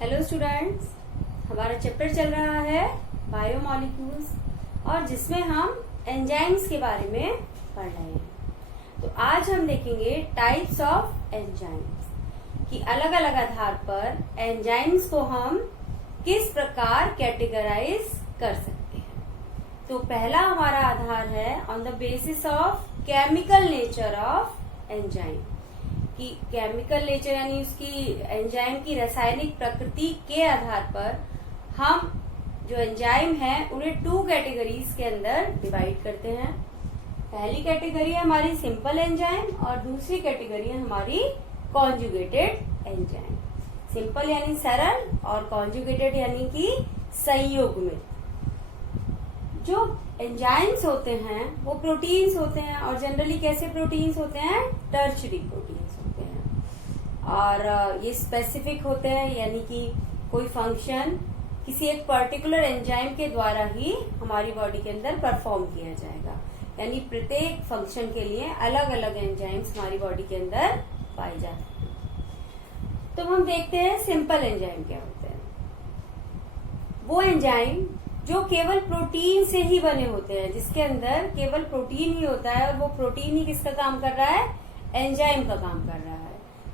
Hello students, हमारा chapter चल रहा है बायोमॉलिक्यूल्स और जिसमें हम एंजाइम्स के बारे में पढ़ रहे हैं। तो आज हम देखेंगे टाइप्स ऑफ एंजाइम्स कि अलग अलग आधार पर एंजाइम्स को हम किस प्रकार कैटेगराइज कर सकते हैं। तो पहला हमारा आधार है on the basis of chemical nature of enzyme कि केमिकल नेचर यानी उसकी एंजाइम की रासायनिक प्रकृति के आधार पर हम जो एंजाइम है उन्हें टू कैटेगरीज के अंदर डिवाइड करते हैं। पहली कैटेगरी है हमारी सिंपल एंजाइम और दूसरी कैटेगरी है हमारी कॉन्जुगेटेड एंजाइम। सिंपल यानी सरल और कॉन्जुगेटेड यानी कि संयुग्मित। जो एंजाइम्स होते हैं वो प्रोटीन्स होते हैं और जनरली कैसे प्रोटीन्स होते हैं? टर्शरी प्रोटीन्स होते हैं और ये स्पेसिफिक होते हैं यानी कि कोई फंक्शन किसी एक पर्टिकुलर एंजाइम के द्वारा ही हमारी बॉडी के अंदर परफॉर्म किया जाएगा। यानी प्रत्येक फंक्शन के लिए अलग अलग एंजाइम्स हमारी बॉडी के अंदर पाए जाते हैं। तो हम देखते हैं सिंपल एंजाइम क्या होते हैं। वो एंजाइम जो केवल प्रोटीन से ही बने होते हैं, जिसके अंदर केवल प्रोटीन ही होता है और वो प्रोटीन ही किसका काम कर रहा है? एंजाइम का काम कर रहा है।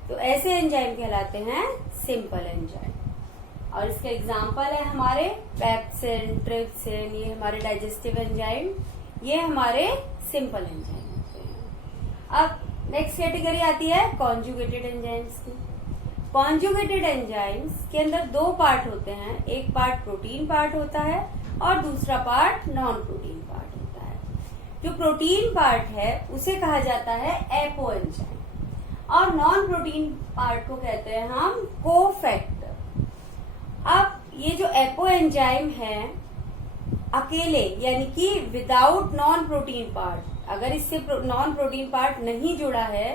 तो ऐसे एंजाइम कहलाते हैं सिंपल एंजाइम। और इसके एग्जांपल है हमारे पेप्सिन, ट्रिप्सिन, ये हमारे डाइजेस्टिव एंजाइम, ये हमारे सिंपल एंजाइम होते हैं। अब नेक्स्ट कैटेगरी आती है कॉन्जुगेटेड एंजाइम्स की। कॉन्जुगेटेड एंजाइम्स के अंदर दो पार्ट होते हैं, एक पार्ट प्रोटीन पार्ट होता है और दूसरा पार्ट नॉन प्रोटीन पार्ट होता है। जो प्रोटीन पार्ट है उसे कहा जाता है एपो एंजाइम और नॉन प्रोटीन पार्ट को कहते हैं हम कोफैक्टर। अब ये जो एपो एंजाइम है अकेले यानी कि विदाउट नॉन प्रोटीन पार्ट, अगर इससे नॉन प्रोटीन पार्ट नहीं जुड़ा है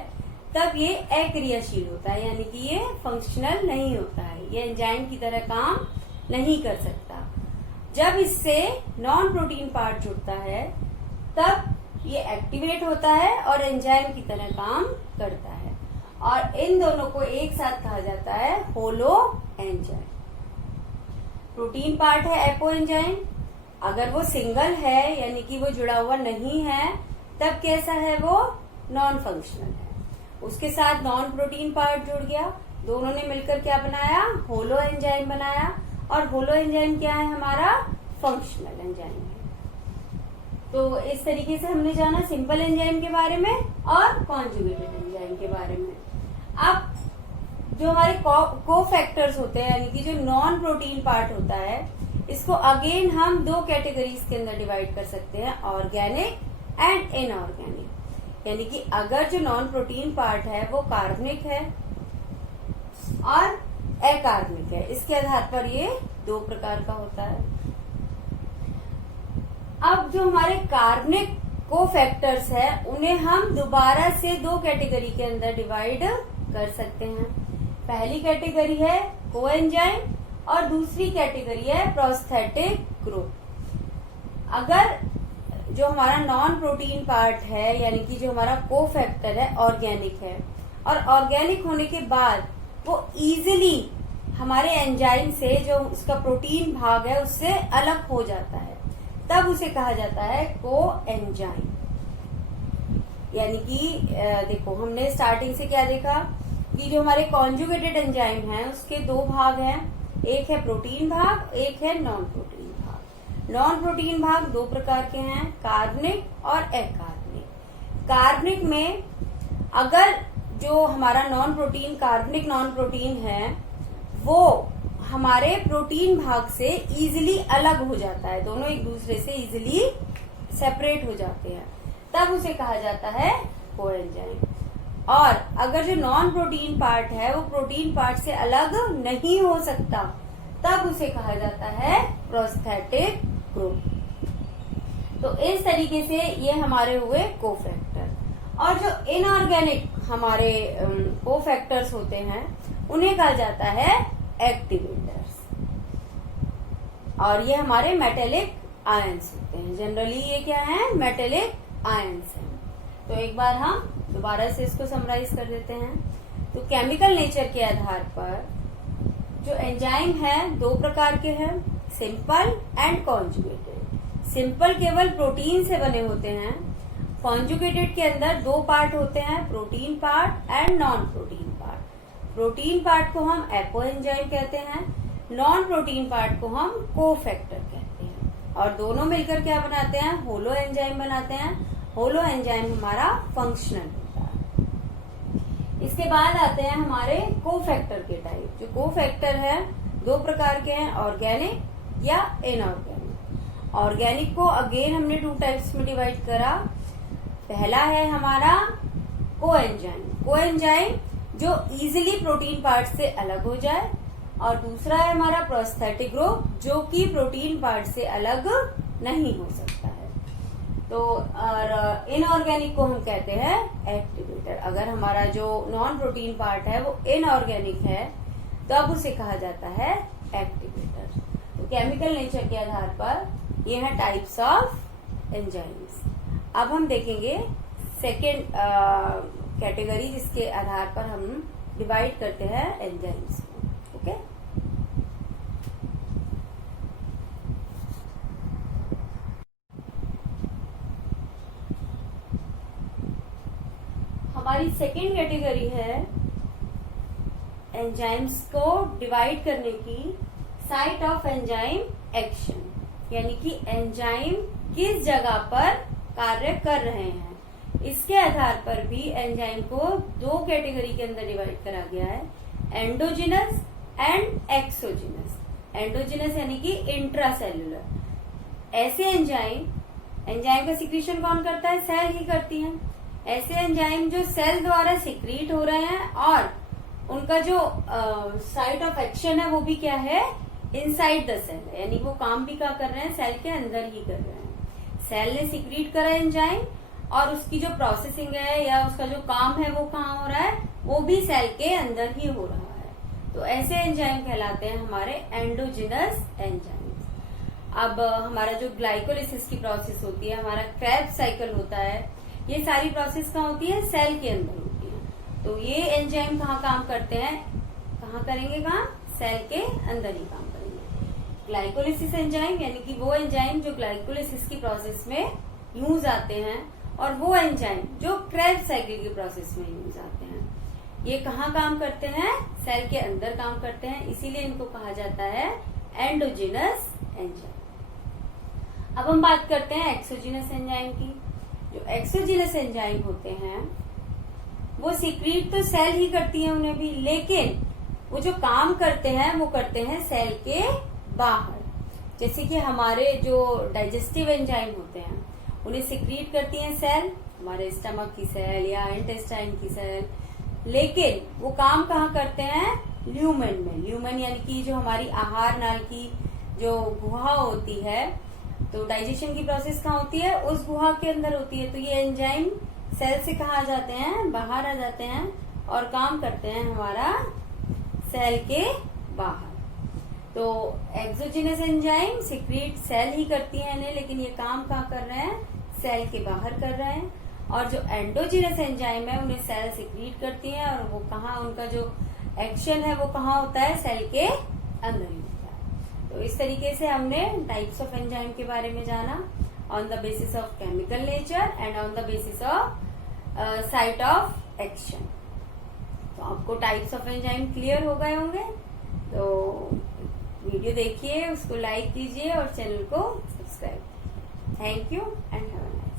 तब ये अक्रियाशील होता है यानी कि ये फंक्शनल नहीं होता है, ये एंजाइम की तरह काम नहीं कर सकता। जब इससे नॉन प्रोटीन पार्ट जुड़ता है तब ये एक्टिवेट होता है और एंजाइम की तरह काम करता है और इन दोनों को एक साथ कहा जाता है होलो एंजाइम। प्रोटीन पार्ट है एपो एंजाइम, अगर वो सिंगल है यानी कि वो जुड़ा हुआ नहीं है तब कैसा है? वो नॉन फंक्शनल है। उसके साथ नॉन प्रोटीन पार्ट जुड़ गया, दोनों ने मिलकर क्या बनाया? होलो एंजाइम बनाया। और होलो एंजाइम क्या है? हमारा फंक्शनल एंजाइम है। तो इस तरीके से हमने जाना सिंपल एंजाइम के बारे में और कॉन्जुगेटेड एंजाइम के बारे में। अब जो हमारे कोफैक्टर्स होते हैं यानी कि जो नॉन प्रोटीन पार्ट होता है, इसको अगेन हम दो कैटेगरीज के अंदर डिवाइड कर सकते हैं, ऑर्गेनिक एंड इनऑर्गेनिक। यानी कि अगर जो नॉन प्रोटीन पार्ट है वो कार्बनिक है और अकार्बनिक है, इसके आधार पर ये दो प्रकार का होता है। अब जो हमारे कार्बनिक कोफैक्टर्स है उन्हें हम दोबारा से दो कैटेगरी के अंदर डिवाइड कर सकते हैं। पहली कैटेगरी है कोएंजाइम और दूसरी कैटेगरी है प्रोस्थेटिक ग्रुप। अगर जो हमारा नॉन प्रोटीन पार्ट है यानी कि जो हमारा कोफैक्टर है ऑर्गेनिक है और ऑर्गेनिक होने के बाद वो इजीली हमारे एंजाइम से जो उसका प्रोटीन भाग है उससे अलग हो जाता है, तब उसे कहा जाता है कोएंजाइम। यानी कि देखो हमने स्टार्टिंग से क्या देखा कि जो हमारे कॉन्जुगेटेड एंजाइम है उसके दो भाग हैं, एक है प्रोटीन भाग, एक है नॉन प्रोटीन भाग। नॉन प्रोटीन भाग दो प्रकार के हैं, कार्बनिक और अकार्बनिक। कार्बनिक में अगर जो हमारा नॉन प्रोटीन कार्बनिक नॉन प्रोटीन है वो हमारे प्रोटीन भाग से इजीली अलग हो जाता है, दोनों एक दूसरे से इजीली सेपरेट हो जाते हैं, तब उसे कहा जाता है कोएंजाइम। और अगर जो नॉन प्रोटीन पार्ट है वो प्रोटीन पार्ट से अलग नहीं हो सकता तब उसे कहा जाता है प्रोस्थेटिक ग्रुप। तो इस तरीके से ये हमारे हुए कोफैक्टर। और जो इनऑर्गेनिक हमारे कोफैक्टर्स होते हैं उन्हें कहा जाता है एक्टिवेटर्स और ये हमारे मेटेलिक आयंस होते हैं। जनरली ये क्या है? मेटेलिक आयंस हैं। तो एक बार हम दोबारा से इसको समराइज कर देते हैं। तो केमिकल नेचर के आधार पर जो एंजाइम है दो प्रकार के हैं, सिंपल एंड कॉन्जुगेटेड। सिंपल केवल प्रोटीन से बने होते हैं। कॉन्जुगेटेड के अंदर दो पार्ट होते हैं, protein part and non protein part. Protein part को हम एपो एंजाइम कहते हैं, नॉन प्रोटीन पार्ट को हम कोफैक्टर कहते हैं। और दोनों मिलकर क्या बनाते हैं, होलो एंजाइम बनाते हैं। होलो एंजाइम हमारा फंक्शनल होता है। इसके बाद आते हैं हमारे कोफैक्टर के टाइप। जो कोफैक्टर है दो प्रकार के हैं, ऑर्गेनिक या इनऑर्गेनिक। ऑर्गेनिक को अगेन हमने टू टाइप्स में डिवाइड करा। पहला है हमारा कोएंजाइम। कोएंजाइम जो इजीली प्रोटीन पार्ट से अलग हो जाए, और दूसरा है हमारा प्रोस्थेटिक ग्रुप जो कि प्रोटीन पार्ट से अलग नहीं हो सकता है। तो और इनऑर्गेनिक को हम कहते हैं एक्टिवेटर। अगर हमारा जो नॉन प्रोटीन पार्ट है वो इनऑर्गेनिक है तब उसे कहा जाता है एक्टिवेटर। तो केमिकल नेचर के आधार पर ये है टाइप्स ऑफ एंजाइम्स। अब हम देखेंगे सेकेंड कैटेगरी जिसके आधार पर हम डिवाइड करते हैं एंजाइम्स को। ओके, हमारी सेकेंड कैटेगरी है एंजाइम्स को डिवाइड करने की साइट ऑफ एंजाइम एक्शन, यानी कि एंजाइम किस जगह पर कार्य कर रहे हैं। इसके आधार पर भी एंजाइम को दो कैटेगरी के अंदर डिवाइड करा गया है, एंडोजिनस एंड एक्सोजिनस। एंडोजिनस यानी कि इंट्रासेल्युलर। ऐसे एंजाइम का सिक्रीशन कौन करता है, सेल ही करती हैं। ऐसे एंजाइम जो सेल द्वारा सिक्रीट हो रहे हैं और उनका जो साइट ऑफ एक्शन है वो भी क्या है, इनसाइड द सेल है, यानी वो काम भी क्या कर रहे हैं, सेल के अंदर ही कर रहे हैं। सेल ने सिक्रीट करा एंजाइम और उसकी जो प्रोसेसिंग है या उसका जो काम है वो कहाँ हो रहा है, वो भी सेल के अंदर ही हो रहा है। तो ऐसे एंजाइम कहलाते हैं हमारे एंडोजिनस एंजाइम। अब हमारा जो ग्लाइकोलिसिस की प्रोसेस होती है, हमारा क्रेब्स साइकिल होता है, ये सारी प्रोसेस कहाँ होती है, सेल के अंदर होती है। तो ये एंजाइम कहाँ काम करते हैं, कहाँ करेंगे काम, सेल के अंदर ही काम करेंगे। ग्लाइकोलिसिस एंजाइम यानी कि वो एंजाइम जो ग्लाइकोलिसिस की प्रोसेस में यूज आते हैं, और वो एंजाइम जो क्रेब्स साइकिल की प्रोसेस में यूज आते हैं, ये कहाँ काम करते हैं, सेल के अंदर काम करते हैं। इसीलिए इनको कहा जाता है एंडोजिनस एंजाइम। अब हम बात करते हैं एक्सोजिनस एंजाइम की। जो एक्सोजिनस एंजाइम होते हैं वो सिक्रीट तो सेल ही करती है उन्हें भी, लेकिन वो जो काम करते हैं वो करते हैं सेल के बाहर। जैसे कि हमारे जो डाइजेस्टिव एंजाइम होते हैं उन्हें सिक्रीट करती हैं सेल, हमारे स्टमक की सेल या इंटेस्टाइन की सेल, लेकिन वो काम कहाँ करते हैं, ल्यूमेन में। ल्यूमेन यानी कि जो हमारी आहार नाल की जो गुहा होती है, तो डाइजेशन की प्रोसेस कहाँ होती है, उस गुहा के अंदर होती है। तो ये एंजाइम सेल से कहाँ आ जाते हैं, बाहर आ जाते हैं और काम करते हैं हमारा सेल के बाहर। तो एक्सोजिनस एंजाइम सिक्रीट सेल ही करती है इन्हें, लेकिन ये काम कहाँ कर रहे हैं, सेल के बाहर कर रहे हैं। और जो एंडोजिनस एंजाइम है उन्हें सेल सिक्रीट करती है, और वो कहाँ, उनका जो एक्शन है वो कहाँ होता है, सेल के अंदर ही होता है। तो इस तरीके से हमने टाइप्स ऑफ एंजाइम के बारे में जाना on the basis of chemical nature and on the basis of site of action. तो आपको टाइप्स ऑफ एंजाइम क्लियर हो गए होंगे। तो वीडियो देखिए, उसको लाइक कीजिए और चैनल को subscribe. Thank you and have a nice day.